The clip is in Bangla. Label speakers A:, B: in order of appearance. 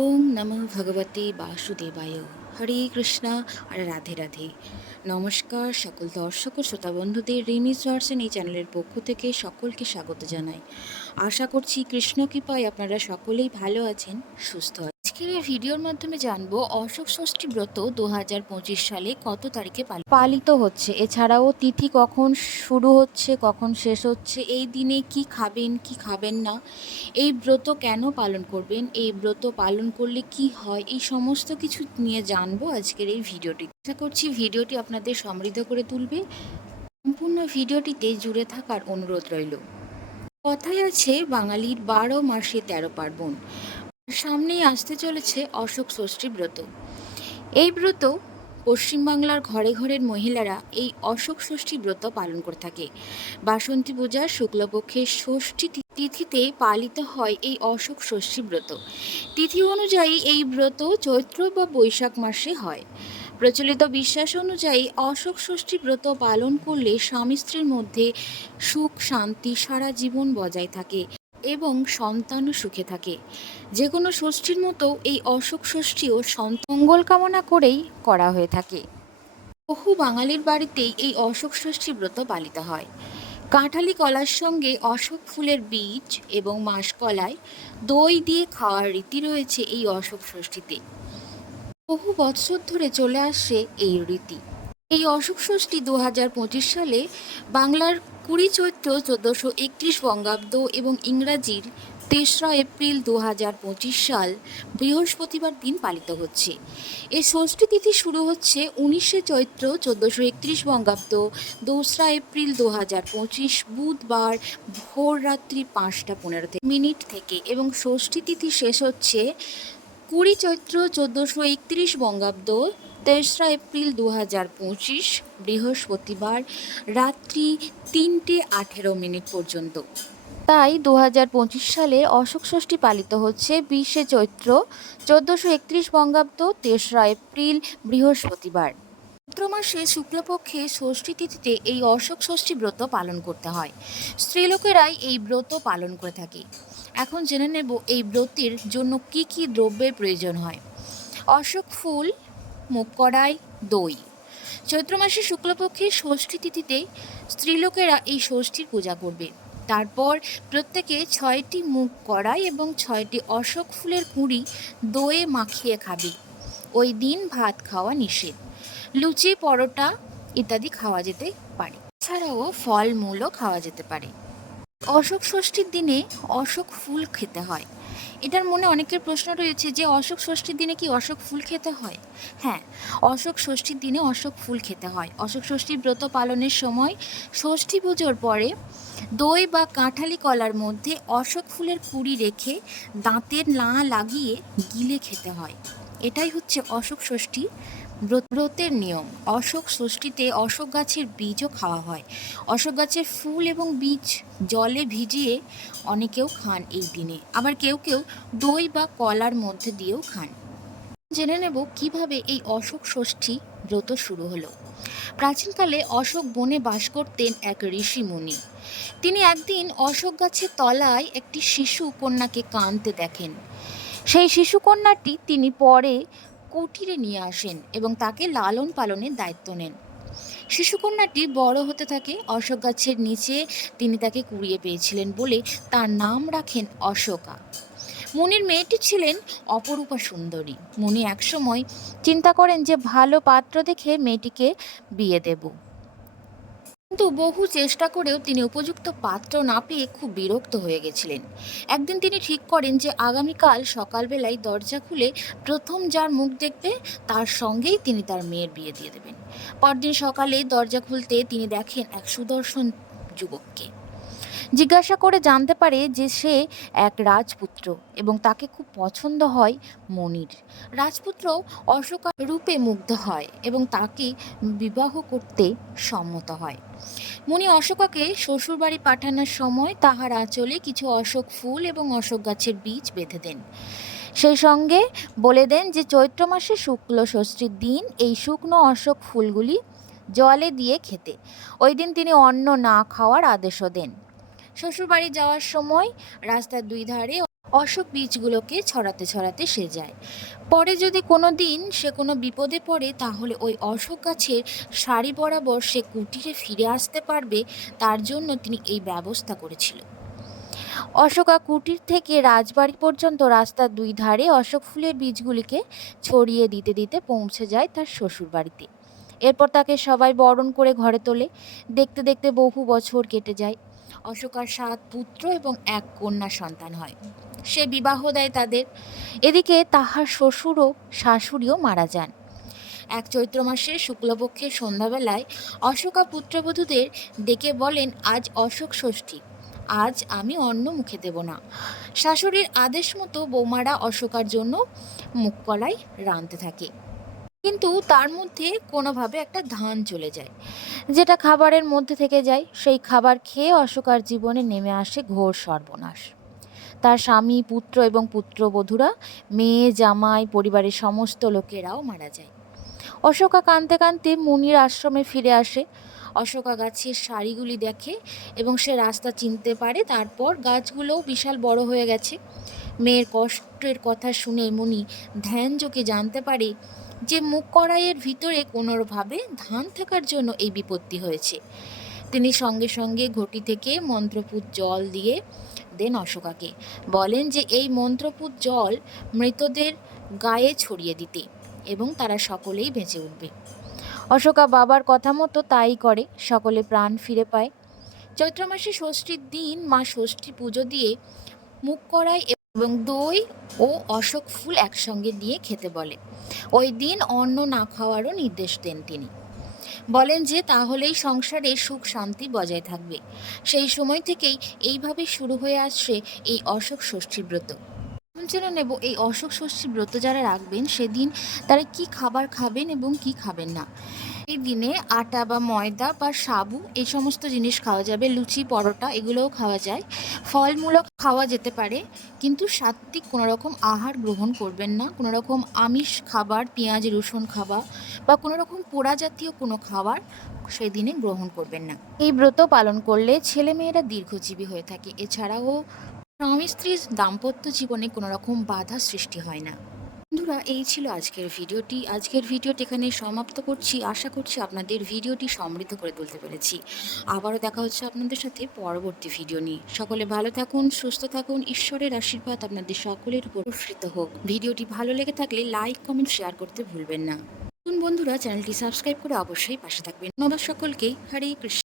A: ওম নমঃ ভগবতে বাসুদেবায়। হরে কৃষ্ণা আর রাধে রাধে। নমস্কার সকল দর্শক ও শ্রোতা বন্ধুদের রিমিস জর্সেন এই চ্যানেলের পক্ষ থেকে সকলকে স্বাগত জানাই। আশা করছি কৃষ্ণ কৃপায় আপনারা সকলেই ভালো আছেন, সুস্থ আজকের এই ভিডিওর মাধ্যমে জানব অশোক ষষ্ঠী ব্রত দু হাজার পঁচিশ সালে কত তারিখে পালিত? হচ্ছে। এছাড়াও তিথি কখন শুরু হচ্ছে, কখন শেষ হচ্ছে, এই দিনে কি খাবেন কি খাবেন না, এই ব্রত কেন পালন করবেন, এই ব্রত পালন করলে কি হয়, এই সমস্ত কিছু নিয়ে জানব আজকের এই ভিডিওটি। আশা করছি ভিডিওটি আপনাদের সমৃদ্ধ করে তুলবে। সম্পূর্ণ ভিডিওটিতে জুড়ে থাকার অনুরোধ রইল। কথায় আছে, বাঙালির বারো মাসে তেরো পার্বণ। সামনেই আসতে চলেছে অশোক ষষ্ঠী ব্রত। এই ব্রত পশ্চিমবাংলার ঘরে ঘরের মহিলারা এই অশোক ষষ্ঠী ব্রত পালন করে থাকে। বাসন্তী পূজার শুক্লপক্ষের ষষ্ঠী তিথিতে পালিত হয় এই অশোক ষষ্ঠী ব্রত। তিথি অনুযায়ী এই ব্রত চৈত্র বা বৈশাখ মাসে হয়। প্রচলিত বিশ্বাস অনুযায়ী অশোক ষষ্ঠী ব্রত পালন করলে স্বামী স্ত্রীর মধ্যে সুখ, শান্তি, সারা জীবন বজায় থাকে। এবং সন্তানও সুখে থাকে। যে কোনো ষষ্ঠীর মতো এই অশোক ষষ্ঠীও সন্ত- মঙ্গল কামনা করেই করা হয়ে থাকে। বহু বাঙালির বাড়িতেই এই অশোক ষষ্ঠী ব্রত পালিত হয়। কাঁঠালি কলার সঙ্গে অশোক ফুলের বীজ এবং মাসকলায় দই দিয়ে খাওয়ার রীতি রয়েছে এই অশোক ষষ্ঠীতে। বহু বৎসর ধরে চলে আসছে এই রীতি। এই অশোক ষষ্ঠী দু হাজার পঁচিশ সালে বাংলার কুড়ি চৈত্র চোদ্দোশো একত্রিশ বঙ্গাব্দ এবং ইংরাজির তেসরা এপ্রিল দু হাজার পঁচিশ সাল বৃহস্পতিবার দিন পালিত হচ্ছে। এই ষষ্ঠী তিথি শুরু হচ্ছে উনিশে চৈত্র চোদ্দোশো একত্রিশ বঙ্গাব্দ, দোসরা এপ্রিল দু হাজার পঁচিশ বুধবার ভোর রাত্রি পাঁচটা পনেরো মিনিট থেকে এবং ষষ্ঠী তিথি শেষ হচ্ছে কুড়ি চৈত্র চোদ্দোশো একত্রিশ বঙ্গাব্দ তেসরা এপ্রিল দু হাজার পঁচিশ, বৃহস্পতিবার রাত্রি তিনটে আঠেরো মিনিট পর্যন্ত। তাই দু হাজার পঁচিশ সালে অশোক ষষ্ঠী পালিত হচ্ছে বিশে চৈত্র, চোদ্দোশো একত্রিশ বঙ্গাব্দ, তেসরা এপ্রিল, বৃহস্পতিবার। চৈত্র মাসে শুক্লপক্ষে ষষ্ঠী তিথিতে এই অশোক ষষ্ঠী ব্রত পালন করতে হয়। স্ত্রীলোকেরাই এই ব্রত পালন করে থাকে। এখন জেনে নেব এই ব্রতের জন্য কি কি দ্রব্যের প্রয়োজন হয়। অশোক ফুল মুখ কড়াই দই। চৈত্র মাসে শুক্লপক্ষে ষষ্ঠী তিথিতে স্ত্রীলোকেরা এই ষষ্ঠীর পূজা করবে। তারপর প্রত্যেকে ছয়টি মুখ কড়াই এবং ছয়টি অশোক ফুলের কুঁড়ি দইয়ে মাখিয়ে খাবে। ওই দিন ভাত খাওয়া নিষেধ। লুচি, পরোটা ইত্যাদি খাওয়া যেতে পারে। এছাড়াও ফলমূলও খাওয়া যেতে পারে। অশোক ষষ্ঠীর দিনে অশোক ফুল খেতে হয়। এটার মনে অনেকের প্রশ্ন রয়েছে যে, অশোক ষষ্ঠীর দিনে কি অশোক ফুল খেতে হয়? হ্যাঁ অশোক ষষ্ঠীর দিনে অশোক ফুল খেতে হয়। অশোক ষষ্ঠীর ব্রত পালনের সময় ষষ্ঠী পুজোর পরে দই বা কাঁঠালি কলার মধ্যে অশোক ফুলের কুড়ি রেখে দাঁতের না লাগিয়ে গিলে খেতে হয়। এটাই হচ্ছে অশোক ষষ্ঠী ব্রতের নিয়ম। অশোক ষষ্ঠীতে অশোক গাছের বীজও খাওয়া হয়। অশোক গাছের ফুল এবং বীজ জলে ভিজিয়ে অনেকেও খান এই দিনে। আবার কেউ কেউ দই বা কলার মধ্যে দিয়েও খান। জেনে নেব কীভাবে এই অশোক ষষ্ঠী ব্রত শুরু হলো। প্রাচীনকালে অশোক বনে বাস করতেন এক ঋষি মুনি। তিনি একদিন অশোক গাছের তলায় একটি শিশু কন্যাকে কাঁদতে দেখেন। সেই শিশু কন্যাটি তিনি পরে কুঠিরে নিয়ে আসেন এবং তাকে লালন পালনের দায়িত্ব নেন। শিশুকন্যাটি বড় হতে থাকে, অশোক গাছের নিচে তিনি তাকে কুড়িয়ে পেয়েছিলেন বলে তার নাম রাখেন অশোকা। মনির মেয়েটি ছিলেন অপরূপা সুন্দরী। মনি একসময় চিন্তা করেন যে, ভালো পাত্র দেখে মেয়েটিকে বিয়ে দেব। কিন্তু বহু চেষ্টা করেও তিনি উপযুক্ত পাত্র না পেয়ে খুব বিরক্ত হয়ে গেছিলেন। একদিন তিনি ঠিক করেন যে আগামীকাল সকালবেলায় দরজা খুলে প্রথম যার মুখ দেখবে, তার সঙ্গেই তিনি তার মেয়ের বিয়ে দিয়ে দেবেন। পরদিন সকালে দরজা খুলতে তিনি দেখেন এক সুদর্শন যুবককে। জিজ্ঞাসা করে জানতে পারে যে সে এক রাজপুত্র এবং তাকে খুব পছন্দ হয় মনির। রাজপুত্র অশোকা রূপে মুগ্ধ হয় এবং তাকে বিবাহ করতে সম্মত হয়। মুনি অশোকাকে শ্বশুরবাড়ি পাঠানোর সময় তাহার আঁচলে কিছু অশোক ফুল এবং অশোক গাছের বীজ বেঁধে দেন। সেই সঙ্গে বলে দেন যে, চৈত্র মাসে শুক্ল ষষ্ঠীর দিন এই শুকনো অশোক ফুলগুলি জলে দিয়ে খেতে। ওই দিন তিনি অন্ন না খাওয়ার আদেশও দেন। শ্বশুরবাড়ি যাওয়ার সময় রাস্তার দুই ধারে অশোক বীজগুলোকে ছড়াতে ছড়াতে সে যায় পরে যদি কোনো দিন সে কোনো বিপদে পড়ে, তাহলে ওই অশোক গাছের সারি বরাবর সে কুটিরে ফিরে আসতে পারবে, তার জন্য তিনি এই ব্যবস্থা করেছিল। অশোকা কুটির থেকে রাজবাড়ি পর্যন্ত রাস্তার দুই ধারে অশোক ফুলের বীজগুলিকে ছড়িয়ে দিতে দিতে পৌঁছে যায় তার শ্বশুর বাড়িতে এরপর তাকে সবাই বরণ করে ঘরে তোলে। দেখতে দেখতে বহু বছর কেটে যায়। অশোকার সাত পুত্র এবং এক কন্যা সন্তান হয়। সে বিবাহ দেয় তাদের। এদিকে তাহার শ্বশুরও, শাশুড়িও মারা যান। এক চৈত্র মাসের শুক্লপক্ষের সন্ধ্যাবেলায় অশোকা পুত্রবধূদের ডেকে বলেন, আজ অশোক ষষ্ঠী। আজ আমি অন্ন মুখে দেব না। শাশুড়ির আদেশ মতো বৌমারা অশোকার জন্য মুখ কলাই রাঁধতে থাকে। কিন্তু তার মধ্যে কোনোভাবে একটা ধান চলে যায়। যেটা খাবারের মধ্যে থেকে যায়, সেই খাবার খেয়ে অশোকার জীবনে নেমে আসে ঘোর সর্বনাশ। তার স্বামী, পুত্র এবং পুত্রবধূরা, মেয়ে, জামাই, পরিবারের সমস্ত লোকেরাও মারা যায়। অশোকা কাঁদতে কাঁদতে মুনির আশ্রমে ফিরে আসে। অশোকা গাছের সারিগুলি দেখে এবং সে রাস্তা চিনতে পারে, তারপর গাছগুলোও বিশাল বড় হয়ে গেছে। মেয়ের কষ্টের কথা শুনে মুনি ধ্যানযোগে জানতে পারে যে মুখ কড়াইয়ের ভিতরে কোনোভাবে ধান থাকার জন্য এই বিপত্তি হয়েছে। তিনি সঙ্গে সঙ্গে ঘটি থেকে মন্ত্রপুত জল দিয়ে দেন অশোকাকে। বলেন যে এই মন্ত্রপুত জল মৃতদের গায়ে ছড়িয়ে দিতে এবং তারা সকলেই বেঁচে উঠবে। অশোকা বাবার কথা মতো তাই করে, সকলে প্রাণ ফিরে পায়। চৈত্র মাসে ষষ্ঠীর দিন মা ষষ্ঠী পুজো দিয়ে মুখ করায় এবং দই ও অশোক ফুল একসঙ্গে দিয়ে খেতে বলে। ওই দিন অন্ন না খাওয়ারও নির্দেশ দেন তিনি। বলেন যে, তাহলেই সংসারে সুখ শান্তি বজায় থাকবে। সেই সময় থেকেই এইভাবে শুরু হয়ে আসছে এই অশোক ষষ্ঠী ব্রত জেনে নেব এই অশোক ষষ্ঠী ব্রত যারা রাখবেন, সেদিন তারা কি খাবার খাবেন এবং কি খাবেন না? এই দিনে আটা বা ময়দা বা সাবু এই সমস্ত জিনিস খাওয়া যাবে, লুচি, পরোটা এগুলোও খাওয়া যায়। ফলমূলও খাওয়া যেতে পারে, কিন্তু সাত্বিক কোনো রকম আহার গ্রহণ করবেন না। কোনো রকম আমিষ খাবার, পেঁয়াজ, রসুন খাবার বা কোনো রকম পোড়া জাতীয় কোনো খাবার সেদিনে গ্রহণ করবেন না। এই ব্রত পালন করলে ছেলেমেয়েরা দীর্ঘজীবী হয়ে থাকে। এছাড়াও স্বামী স্ত্রীর দাম্পত্য জীবনে কোনো রকম বাধা সৃষ্টি হয় না। বন্ধুরা, এই ছিল আজকের ভিডিওটি। আজকের ভিডিওটি এখানে সমাপ্ত করছি। আশা করছি আপনাদের ভিডিওটি সমৃদ্ধ করে তুলতে পেরেছি। আবারও দেখা হচ্ছে আপনাদের সাথে পরবর্তী ভিডিও নিয়ে। সকলে ভালো থাকুন, সুস্থ থাকুন। ঈশ্বরের আশীর্বাদ আপনাদের সকলের উপর প্রসৃত হোক। ভিডিওটি ভালো লেগে থাকলে লাইক, কমেন্ট, শেয়ার করতে ভুলবেন না। নতুন বন্ধুরা, চ্যানেলটি সাবস্ক্রাইব করে অবশ্যই পাশে থাকবেন। ধন্যবাদ সকলকে হরে কৃষ্ণ।